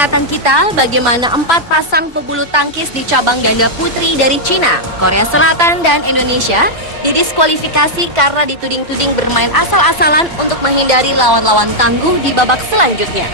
ingatan kita bagaimana 4 pasang pebulu tangkis di cabang ganda putri dari Cina, Korea Selatan, dan Indonesia didiskualifikasi karena dituding-tuding bermain asal-asalan untuk menghindari lawan-lawan tangguh di babak selanjutnya.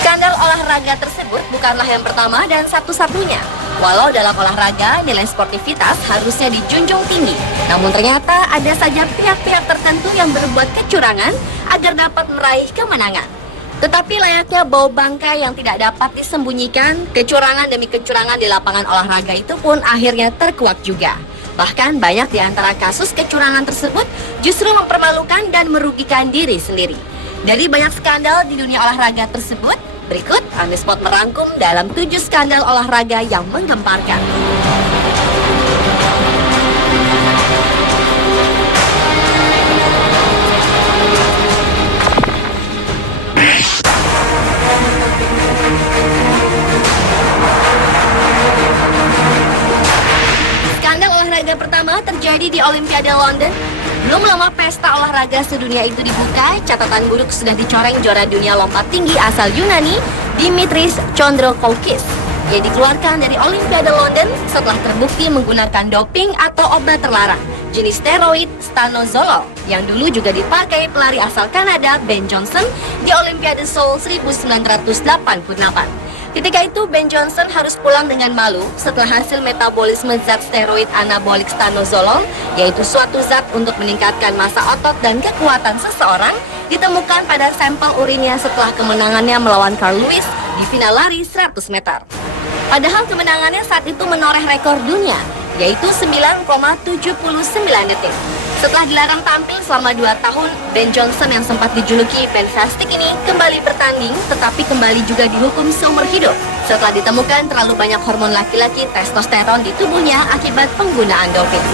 Skandal olahraga tersebut bukanlah yang pertama dan satu-satunya. Walau dalam olahraga nilai sportivitas harusnya dijunjung tinggi, namun ternyata ada saja pihak-pihak tertentu yang berbuat kecurangan agar dapat meraih kemenangan. Tetapi layaknya bau bangkai yang tidak dapat disembunyikan, kecurangan demi kecurangan di lapangan olahraga itu pun akhirnya terkuak juga. Bahkan banyak di antara kasus kecurangan tersebut justru mempermalukan dan merugikan diri sendiri. Dari banyak skandal di dunia olahraga tersebut, berikut On The Spot merangkum dalam 7 skandal olahraga yang menggemparkan. Skandal olahraga pertama terjadi di Olimpiade London. Belum lama pesta olahraga sedunia itu dibuka, catatan buruk sudah dicoreng juara dunia lompat tinggi asal Yunani, Dimitris Chondrokoukis. Ia dikeluarkan dari Olimpiade London setelah terbukti menggunakan doping atau obat terlarang, jenis steroid stanozolol, yang dulu juga dipakai pelari asal Kanada Ben Johnson di Olimpiade Seoul 1988. Ketika itu, Ben Johnson harus pulang dengan malu setelah hasil metabolisme zat steroid anabolik stanozolol, yaitu suatu zat untuk meningkatkan massa otot dan kekuatan seseorang, ditemukan pada sampel urinnya setelah kemenangannya melawan Carl Lewis di final lari 100 meter. Padahal kemenangannya saat itu menoreh rekor dunia, yaitu 9,79 detik. Setelah dilarang tampil selama 2 tahun, Ben Johnson yang sempat dijuluki Fantastic ini kembali bertanding, tetapi kembali juga dihukum seumur hidup setelah ditemukan terlalu banyak hormon laki-laki testosteron di tubuhnya akibat penggunaan doping.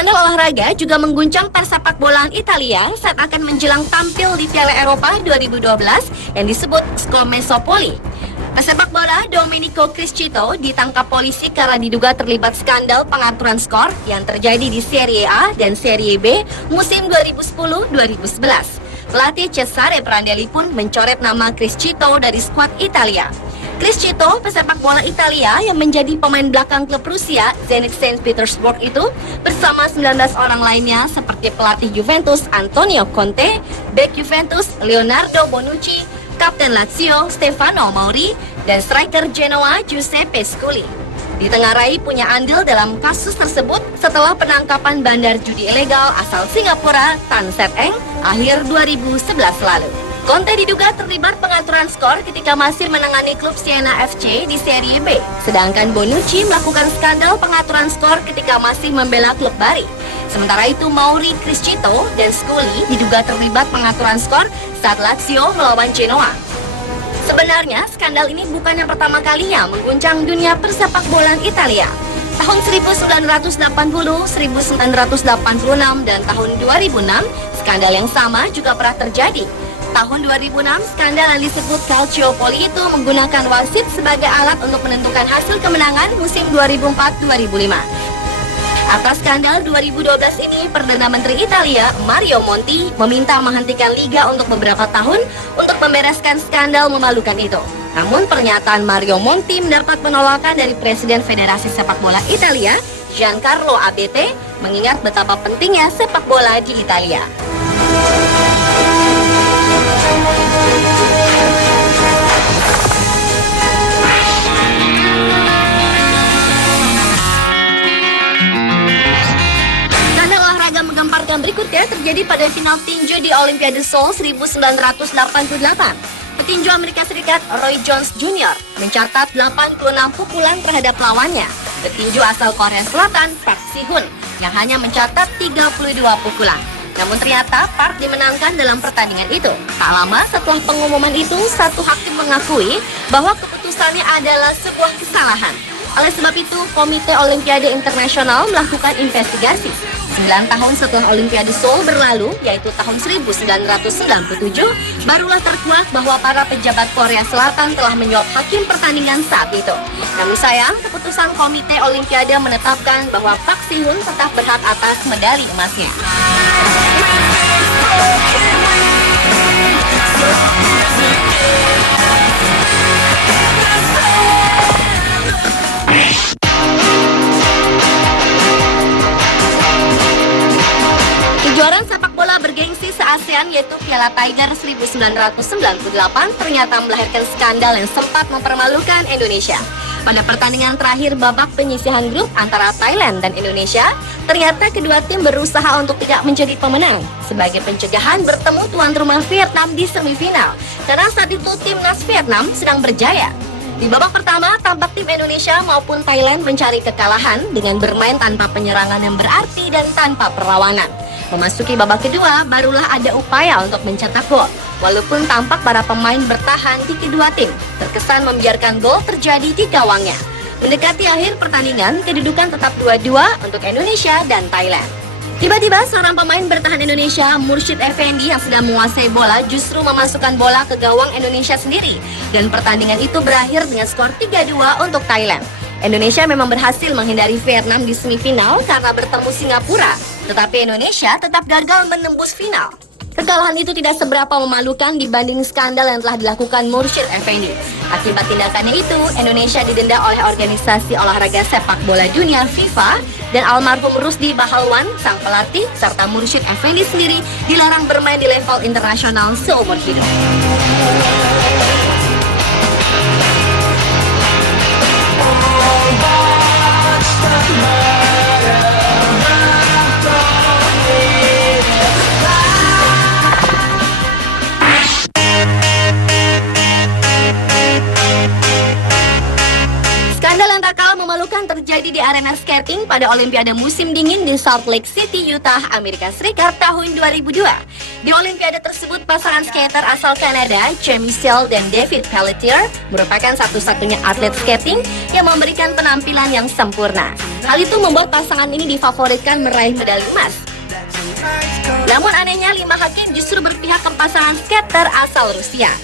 Skandal olahraga juga mengguncang persepak bolaan Italia saat akan menjelang tampil di Piala Eropa 2012 yang disebut Scomesopoli. Pesepak bola Domenico Criscito ditangkap polisi karena diduga terlibat skandal pengaturan skor yang terjadi di Serie A dan Serie B musim 2010-2011. Pelatih Cesare Prandelli pun mencoret nama Criscito dari skuad Italia. Criscito, pesepak bola Italia yang menjadi pemain belakang klub Rusia Zenit Saint Petersburg itu, bersama 19 orang lainnya seperti pelatih Juventus Antonio Conte, bek Juventus Leonardo Bonucci, kapten Lazio Stefano Mauri, dan striker Genoa Giuseppe Scully, ditengarai punya andil dalam kasus tersebut setelah penangkapan bandar judi ilegal asal Singapura Tan Set Eng akhir 2011 lalu. Conte diduga terlibat pengaturan skor ketika masih menangani klub Siena FC di Serie B. Sedangkan Bonucci melakukan skandal pengaturan skor ketika masih membela klub Bari. Sementara itu Mauri, Criscito, dan Scully diduga terlibat pengaturan skor saat Lazio melawan Genoa. Sebenarnya skandal ini bukan yang pertama kalinya mengguncang dunia persepak bolaan Italia. Tahun 1980, 1986, dan tahun 2006, skandal yang sama juga pernah terjadi. Tahun 2006, skandal yang disebut Calciopoli itu menggunakan wasit sebagai alat untuk menentukan hasil kemenangan musim 2004-2005. Atas skandal 2012 ini, Perdana Menteri Italia, Mario Monti, meminta menghentikan liga untuk beberapa tahun untuk membereskan skandal memalukan itu. Namun pernyataan Mario Monti mendapat penolakan dari Presiden Federasi Sepak Bola Italia, Giancarlo Abete, mengingat betapa pentingnya sepak bola di Italia. Menggemparkan berikutnya terjadi pada final tinju di Olimpiade Seoul 1988. Petinju Amerika Serikat Roy Jones Jr. mencatat 86 pukulan terhadap lawannya, petinju asal Korea Selatan Park Si-hun, yang hanya mencatat 32 pukulan. Namun ternyata Park dimenangkan dalam pertandingan itu. Tak lama setelah pengumuman itu, satu hakim mengakui bahwa keputusannya adalah sebuah kesalahan. Oleh sebab itu, Komite Olimpiade Internasional melakukan investigasi. 9 tahun setelah Olimpiade Seoul berlalu, yaitu tahun 1997, barulah terkuak bahwa para pejabat Korea Selatan telah menyuap hakim pertandingan saat itu. Namun sayang, keputusan Komite Olimpiade menetapkan bahwa Park Si-hun tetap berhak atas medali emasnya. Kejuaraan sepak bola bergengsi se-ASEAN yaitu Piala Tiger 1998 ternyata melahirkan skandal yang sempat mempermalukan Indonesia. Pada pertandingan terakhir babak penyisihan grup antara Thailand dan Indonesia, ternyata kedua tim berusaha untuk tidak menjadi pemenang sebagai pencegahan bertemu tuan rumah Vietnam di semifinal. Karena saat itu timnas Vietnam sedang berjaya. Di babak pertama, tampak tim Indonesia maupun Thailand mencari kekalahan dengan bermain tanpa penyerangan yang berarti dan tanpa perlawanan. Memasuki babak kedua, barulah ada upaya untuk mencetak gol. Walaupun tampak para pemain bertahan di kedua tim, terkesan membiarkan gol terjadi di gawangnya. Mendekati akhir pertandingan, kedudukan tetap 2-2 untuk Indonesia dan Thailand. Tiba-tiba seorang pemain bertahan Indonesia, Mursyid Effendi yang sedang menguasai bola justru memasukkan bola ke gawang Indonesia sendiri. Dan pertandingan itu berakhir dengan skor 3-2 untuk Thailand. Indonesia memang berhasil menghindari Vietnam di semifinal karena bertemu Singapura, tetapi Indonesia tetap gagal menembus final. Kekalahan itu tidak seberapa memalukan dibanding skandal yang telah dilakukan Mursyid Effendi. Akibat tindakannya itu, Indonesia didenda oleh organisasi olahraga sepak bola dunia FIFA dan almarhum Rusdi Bahalwan, sang pelatih, serta Mursyid Effendi sendiri dilarang bermain di level internasional seumur hidup. Skandal yang tak kalah memalukan terjadi di arena skating pada Olimpiade musim dingin di Salt Lake City, Utah, Amerika Serikat tahun 2002. Di Olimpiade tersebut, pasangan skater asal Kanada, Jamie Seal dan David Pelletier, merupakan satu-satunya atlet skating yang memberikan penampilan yang sempurna. Hal itu membuat pasangan ini difavoritkan meraih medali emas. Namun anehnya, 5 hakim justru berpihak ke pasangan skater asal Rusia,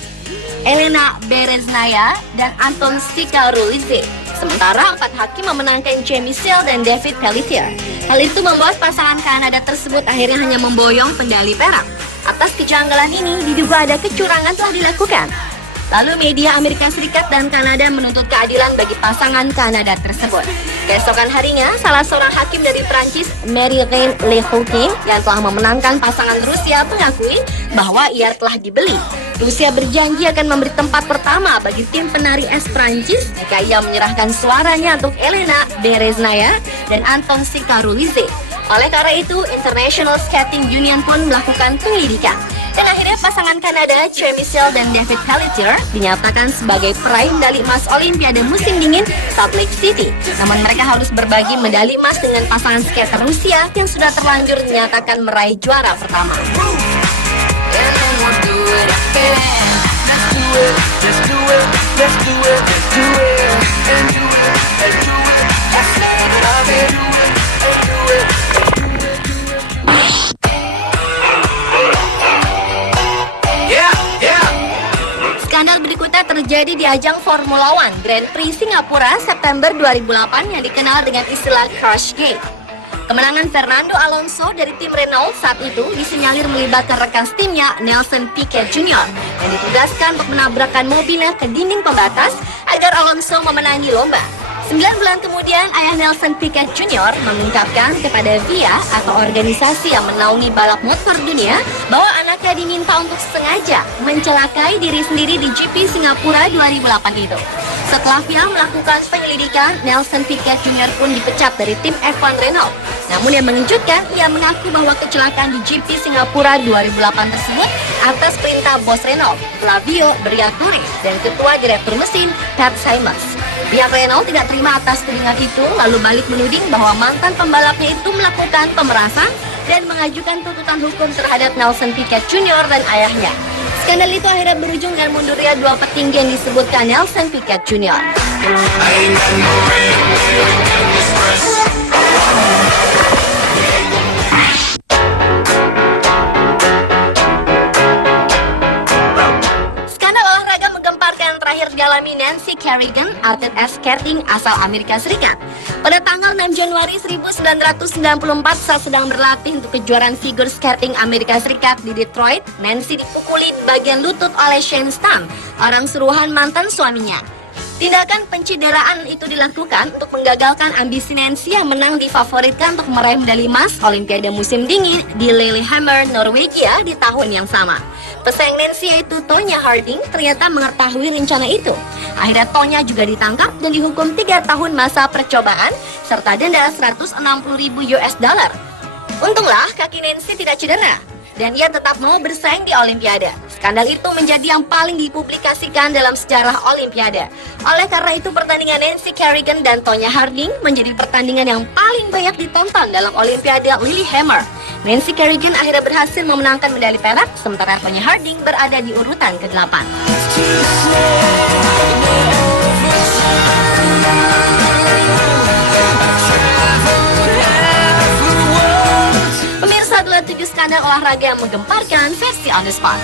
Elena Bereznaya dan Anton Stikarulidze. Sementara 4 hakim memenangkan Jamie Seal dan David Pelletier. Hal itu membuat pasangan Kanada tersebut akhirnya hanya memboyong pendali perak. Atas kejanggalan ini diduga ada kecurangan telah dilakukan. Lalu media Amerika Serikat dan Kanada menuntut keadilan bagi pasangan Kanada tersebut. Keesokan harinya, salah seorang hakim dari Prancis, Marie-Reine Lehoutier, yang telah memenangkan pasangan Rusia mengakui bahwa ia telah dibeli. Rusia berjanji akan memberi tempat pertama bagi tim penari es Prancis jika ia menyerahkan suaranya untuk Elena Bereznaya dan Anton Stikarulidze. Oleh karena itu, International Skating Union pun melakukan penyelidikan. Dan akhirnya pasangan Kanada, Jamie Seal dan David Pelletier dinyatakan sebagai peraih medali emas Olimpiade musim dingin Salt Lake City. Namun mereka harus berbagi medali emas dengan pasangan skater Rusia yang sudah terlanjur dinyatakan meraih juara pertama. Skandal berikutnya terjadi di ajang Formula One Grand Prix Singapura September 2008 yang dikenal dengan istilah Crash Gate. Kemenangan Fernando Alonso dari tim Renault saat itu disinyalir melibatkan rekan timnya Nelson Piquet Jr. yang ditugaskan untuk menabrakkan mobilnya ke dinding pembatas agar Alonso memenangi lomba. 9 bulan kemudian, ayah Nelson Piquet Jr. mengungkapkan kepada FIA atau organisasi yang menaungi balap motor dunia bahwa anaknya diminta untuk sengaja mencelakai diri sendiri di GP Singapura 2008 itu. Setelah FIA melakukan penyelidikan, Nelson Piquet Jr. pun dipecat dari tim F1 Renault. Namun yang mengejutkan, ia mengaku bahwa kecelakaan di GP Singapura 2008 tersebut atas perintah bos Renault, Flavio Briatore, dan ketua direktur mesin, Pat Symonds. Pihak Renault tidak terima atas tudingan itu, lalu balik menuding bahwa mantan pembalapnya itu melakukan pemerasan dan mengajukan tuntutan hukum terhadap Nelson Piquet Jr. dan ayahnya. Skandal itu akhirnya berujung dengan mundurnya 2 petinggi yang disebutkan Nelson Piquet Jr. I ain't got no American Express. Skandal olahraga menggemparkan terakhir dialami Nancy Kerrigan, atlet ice skating asal Amerika Serikat. Pada tanggal 6 Januari 1994 saat sedang berlatih untuk kejuaraan figure skating Amerika Serikat di Detroit, Nancy dipukuli di bagian lutut oleh Shane Stam, orang suruhan mantan suaminya. Tindakan pencideraan itu dilakukan untuk menggagalkan ambisi Nancy yang menang difavoritkan untuk meraih medali emas Olimpiade musim dingin di Lillehammer, Norwegia di tahun yang sama. Pesaing Nancy yaitu Tonya Harding ternyata mengetahui rencana itu. Akhirnya Tonya juga ditangkap dan dihukum 3 tahun masa percobaan serta denda 160.000 US dollar. Untunglah kaki Nancy tidak cedera dan ia tetap mau bersaing di Olimpiade. Skandal itu menjadi yang paling dipublikasikan dalam sejarah Olimpiade. Oleh karena itu pertandingan Nancy Kerrigan dan Tonya Harding menjadi pertandingan yang paling banyak ditonton dalam Olimpiade Lillehammer. Nancy Kerrigan akhirnya berhasil memenangkan medali perak, sementara Tonya Harding berada di urutan ke-8. Pemirsa, adalah 7 skandal olahraga yang menggemparkan versi On The Spot.